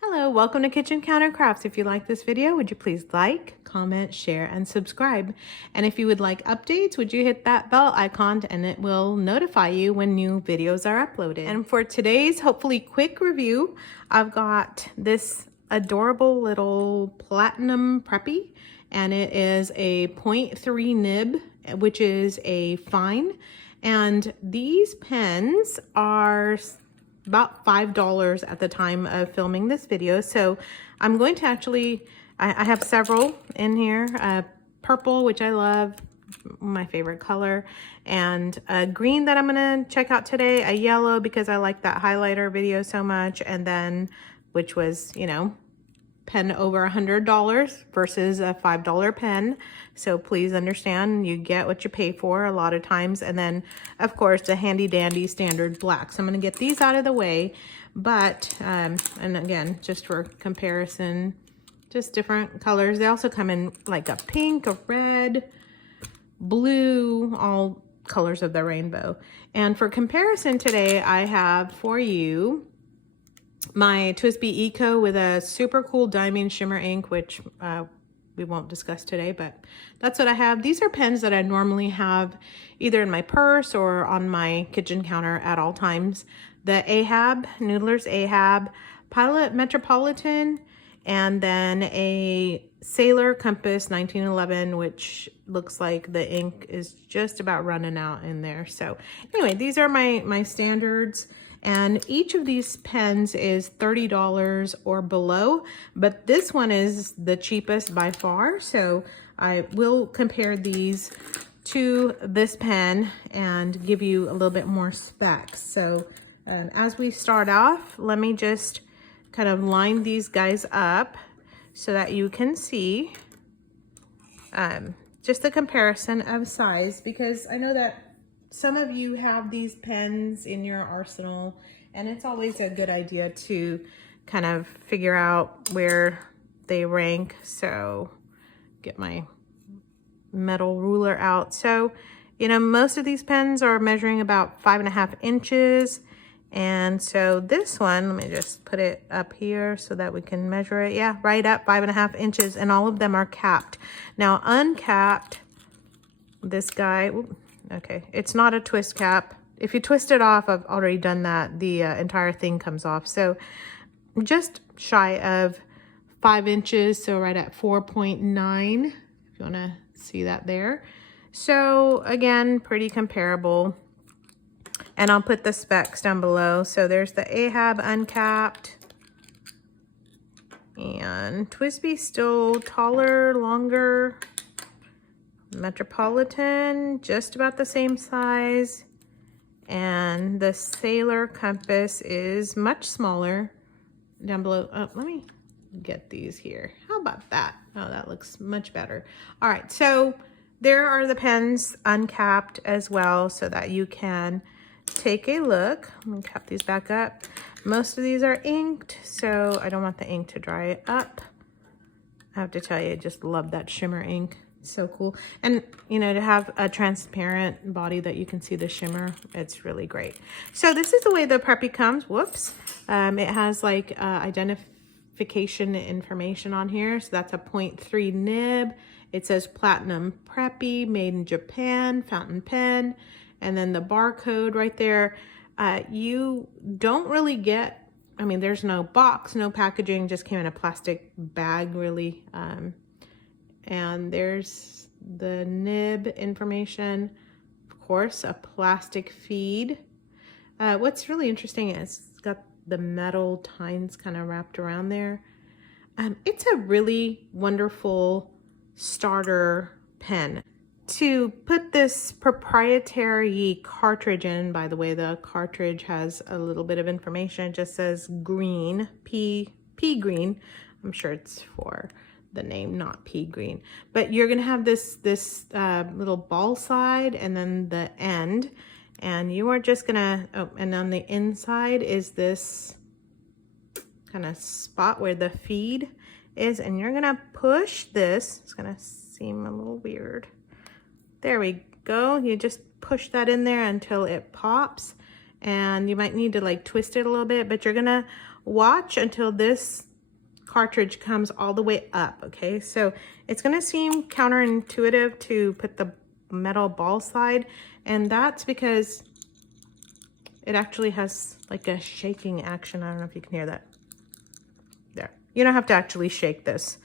Hello, welcome to Kitchen Counter Crafts. If you like this video, would you please like, comment, share, and subscribe? And if you would like updates, would you hit that bell icon and it will notify you when new videos are uploaded. And for today's hopefully quick review, I've got this adorable little Platinum Preppy, and it is a 0.3 nib, which is a fine. And these pens are about $5 at the time of filming this video. So I'm going to actually, I have several in here, purple, which I love, my favorite color, and a green that I'm gonna check out today, a yellow because I like that highlighter video so much, and then, which was, you know, pen over $100 versus a $5 pen. So please understand, you get what you pay for a lot of times. And then of course the handy dandy standard black. So I'm gonna get these out of the way, but, and again, just for comparison, just different colors. They also come in like a pink, a red, blue, all colors of the rainbow. And for comparison today, I have for you my TWSBI Eco with a super cool diamond shimmer ink, which we won't discuss today, but that's what I have. These are pens that I normally have either in my purse or on my kitchen counter at all times. The Ahab, Noodler's Ahab, Pilot Metropolitan, and then a Sailor Compass 1911, which looks like the ink is just about running out in there. So anyway, these are my standards. And each of these pens is $30 or below, but this one is the cheapest by far. So I will compare these to this pen and give you a little bit more specs. So as we start off, let me just kind of line these guys up so that you can see just the comparison of size, because I know that some of you have these pens in your arsenal, and it's always a good idea to kind of figure out where they rank. So get my metal ruler out. So, you know, most of these pens are measuring about 5.5 inches. And so this one, let me just put it up here so that we can measure it. Yeah, right up 5.5 inches, and all of them are capped. Now uncapped, this guy, okay, it's not a twist cap. If you twist it off, I've already done that, the entire thing comes off. So just shy of 5 inches, so right at 4.9, if you want to see that there. So again, pretty comparable. And I'll put the specs down below. So there's the Ahab uncapped. And TWSBI still taller, longer. Metropolitan, just about the same size. And the Sailor Compass is much smaller down below. Oh, let me get these here. How about that? Oh, that looks much better. All right, so there are the pens uncapped as well, so that you can take a look. I'm gonna cap these back up. Most of these are inked, so I don't want the ink to dry up. I have to tell you, I just love that shimmer ink. So cool. And you know, to have a transparent body that you can see the shimmer, it's really great. So this is the way the Preppy comes. Whoops. It has like identification information on here. So that's a 0.3 nib. It says Platinum Preppy, made in Japan, fountain pen, and then the barcode right there. You don't really get, I mean, there's no box, no packaging, just came in a plastic bag really. And there's the nib information, of course, a plastic feed. What's really interesting is it's got the metal tines kind of wrapped around there. It's a really wonderful starter pen. To put this proprietary cartridge in, by the way, the cartridge has a little bit of information. It just says green, pea green. I'm sure it's for the name, not pea green, but you're gonna have this little ball side and then the end, and you are just gonna, oh, and on the inside is this kind of spot where the feed is, and you're gonna push this. It's gonna seem a little weird. There we go. You just push that in there until it pops, and you might need to like twist it a little bit, but you're gonna watch until this cartridge comes all the way up, okay? So it's gonna seem counterintuitive to put the metal ball side, and that's because it actually has like a shaking action. I don't know if you can hear that. There. You don't have to actually shake this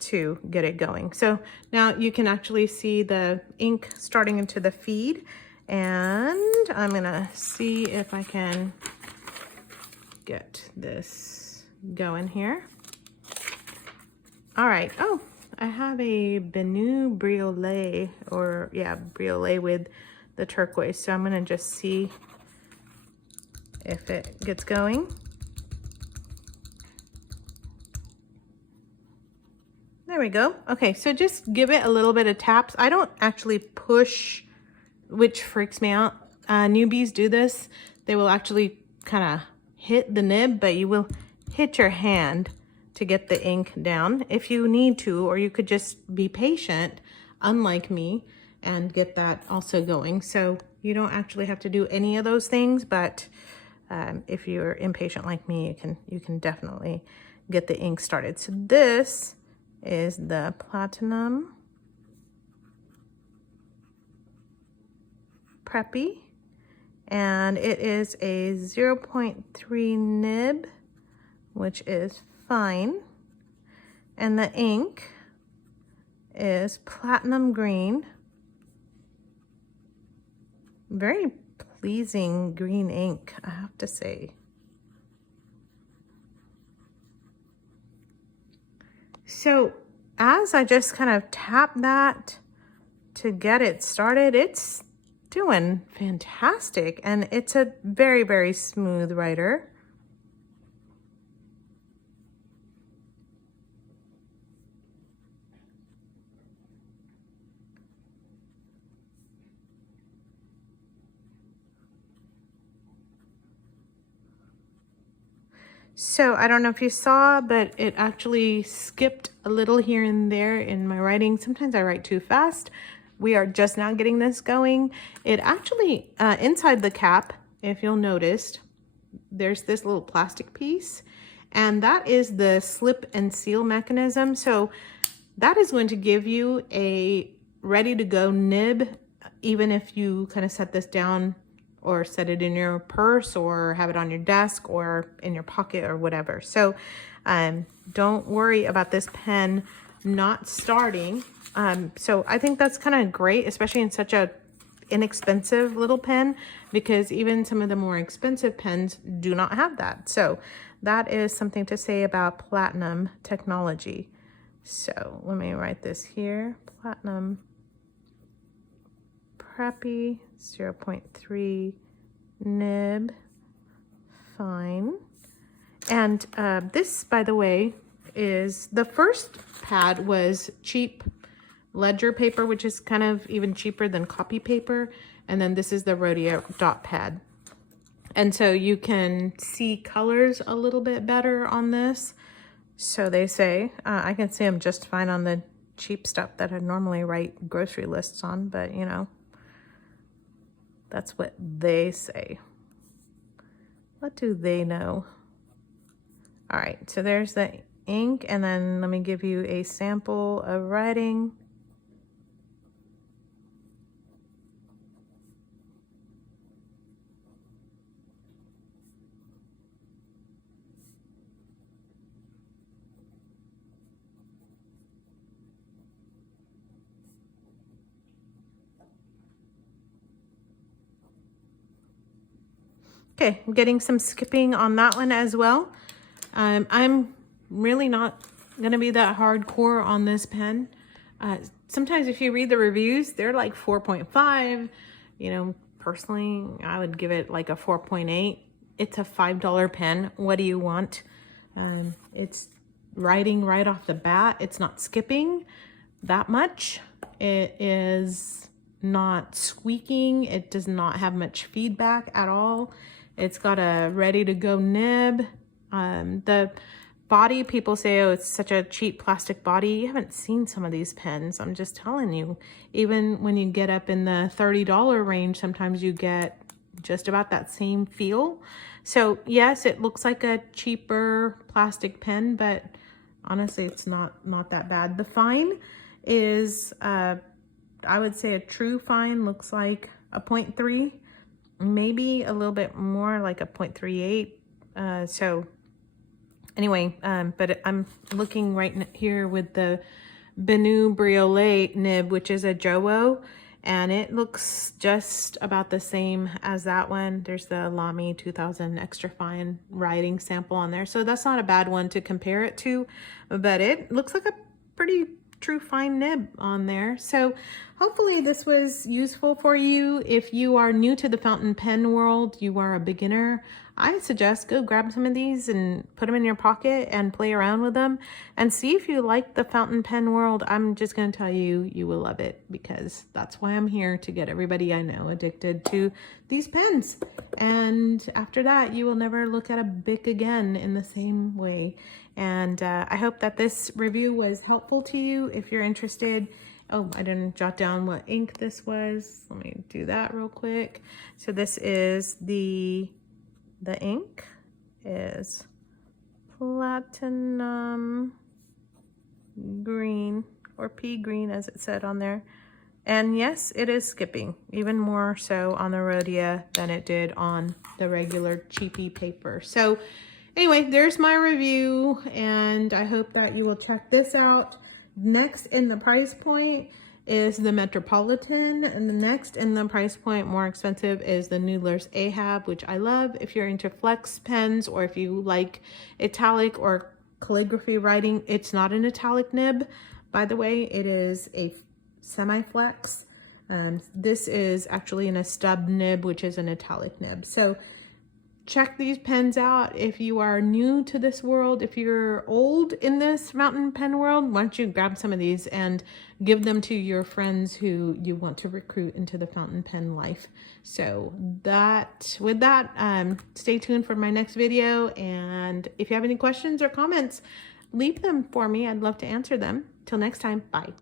to get it going. So now you can actually see the ink starting into the feed, and I'm gonna see if I can get this going here. All right. Oh, I have a Benu Briolet, or yeah, Briolet with the turquoise. So I'm gonna just see if it gets going. There we go. Okay, so just give it a little bit of taps. I don't actually push, which freaks me out. Newbies do this. They will actually kind of hit the nib, but you will hit your hand to get the ink down if you need to, or you could just be patient, unlike me, and get that also going. So you don't actually have to do any of those things, but if you're impatient like me, you can definitely get the ink started. So this is the Platinum Preppy, and it is a 0.3 nib, which is fine, and the ink is platinum green. Very pleasing green ink, I have to say. So as I just kind of tap that to get it started, it's doing fantastic, and it's a very, very smooth writer. So I don't know if you saw, but it actually skipped a little here and there in my writing. Sometimes I write too fast. We are just now getting this going. It actually, inside the cap, if you'll notice, there's this little plastic piece, and that is the slip and seal mechanism. So that is going to give you a ready to go nib, even if you kind of set this down or set it in your purse or have it on your desk or in your pocket or whatever. So don't worry about this pen not starting. So I think that's kind of great, especially in such a inexpensive little pen, because even some of the more expensive pens do not have that. So that is something to say about Platinum technology. So let me write this here. Platinum Preppy 0.3 nib, fine. And this, by the way, is the first pad was cheap ledger paper, which is kind of even cheaper than copy paper. And then this is the Rodeo dot pad. And so you can see colors a little bit better on this. So they say, I can see them just fine on the cheap stuff that I normally write grocery lists on, but you know, that's what they say. What do they know? All right, so there's the ink, and then let me give you a sample of writing. Okay, I'm getting some skipping on that one as well. I'm really not gonna be that hardcore on this pen. Sometimes if you read the reviews, they're like 4.5. You know, personally, I would give it like a 4.8. It's a $5 pen. What do you want? It's writing right off the bat. It's not skipping that much. It is not squeaking. It does not have much feedback at all. It's got a ready to go nib. The body, people say, oh, it's such a cheap plastic body. You haven't seen some of these pens. I'm just telling you, even when you get up in the $30 range, sometimes you get just about that same feel. So yes, it looks like a cheaper plastic pen, but honestly, it's not that bad. The fine is, I would say a true fine looks like a 0.3, maybe a little bit more like a 0.38. So anyway, but I'm looking right here with the Benu Briolet nib, which is a Jowo, and it looks just about the same as that one. There's the Lamy 2000 extra fine writing sample on there, so that's not a bad one to compare it to, but it looks like a pretty true fine nib on there. So hopefully this was useful for you. If you are new to the fountain pen world, you are a beginner, I suggest go grab some of these and put them in your pocket and play around with them and see if you like the fountain pen world. I'm just going to tell you, you will love it, because that's why I'm here, to get everybody I know addicted to these pens. And after that, you will never look at a Bic again in the same way. And I hope that this review was helpful to you. If you're interested, oh, I didn't jot down what ink this was. Let me do that real quick. So this is the ink is Platinum Green, or pea green as it said on there. And yes, it is skipping, even more so on the Rhodia than it did on the regular cheapy paper. So anyway, there's my review, and I hope that you will check this out. Next in the price point is the Metropolitan, and the next in the price point, more expensive, is the Noodler's Ahab, which I love if you're into flex pens, or if you like italic or calligraphy writing. It's not an italic nib, by the way. It is a semi-flex. This is actually in a stub nib, which is an italic nib. So check these pens out if you are new to this world. If you're old in this fountain pen world, why don't you grab some of these and give them to your friends who you want to recruit into the fountain pen life. So with that, stay tuned for my next video. And if you have any questions or comments, leave them for me. I'd love to answer them. Till next time, bye.